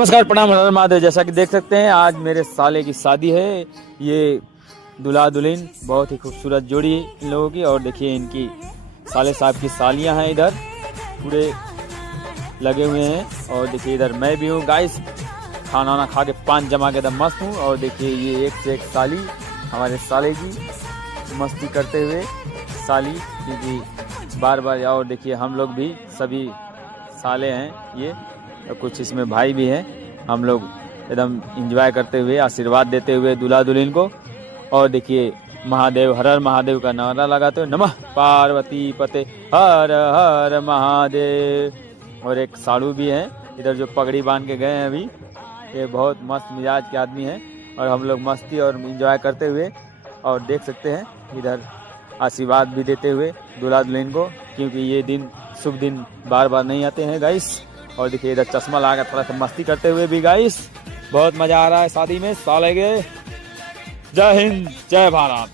नमस्कार, प्रणाम, हर हर महादेव। जैसा कि देख सकते हैं आज मेरे साले की शादी है। ये दूल्हा दुल्हन बहुत ही खूबसूरत जोड़ी है इन लोगों की। और देखिए इनकी साले साहब की सालियां हैं इधर पूरे लगे हुए हैं। और देखिए इधर मैं भी हूँ गाइस, खाना वाना खा के पान जमा के एकदम मस्त हूँ। और देखिए ये एक से एक साली हमारे साले की मस्ती करते हुए साली क्योंकि बार बार। और देखिए हम लोग भी सभी साले हैं ये, और कुछ इसमें भाई भी हैं। हम लोग एकदम एंजॉय करते हुए आशीर्वाद देते हुए दूल्हा दुल्हन को। और देखिए महादेव, हर हर महादेव का नारा लगाते हुए नमः पार्वती पते हर हर महादेव। और एक साड़ू भी हैं इधर जो पगड़ी बांध के गए हैं अभी। ये बहुत मस्त मिजाज के आदमी हैं। और हम लोग मस्ती और एंजॉय करते हुए और देख सकते हैं इधर आशीर्वाद भी देते हुए दूल्हा दुल्हन को, क्योंकि ये दिन शुभ दिन बार बार नहीं आते हैं गाइस। और देखिए इधर चश्मा लगा थोड़ा सा मस्ती करते हुए भी गाइस, बहुत मजा आ रहा है शादी में साले के। जय हिंद, जय भारत।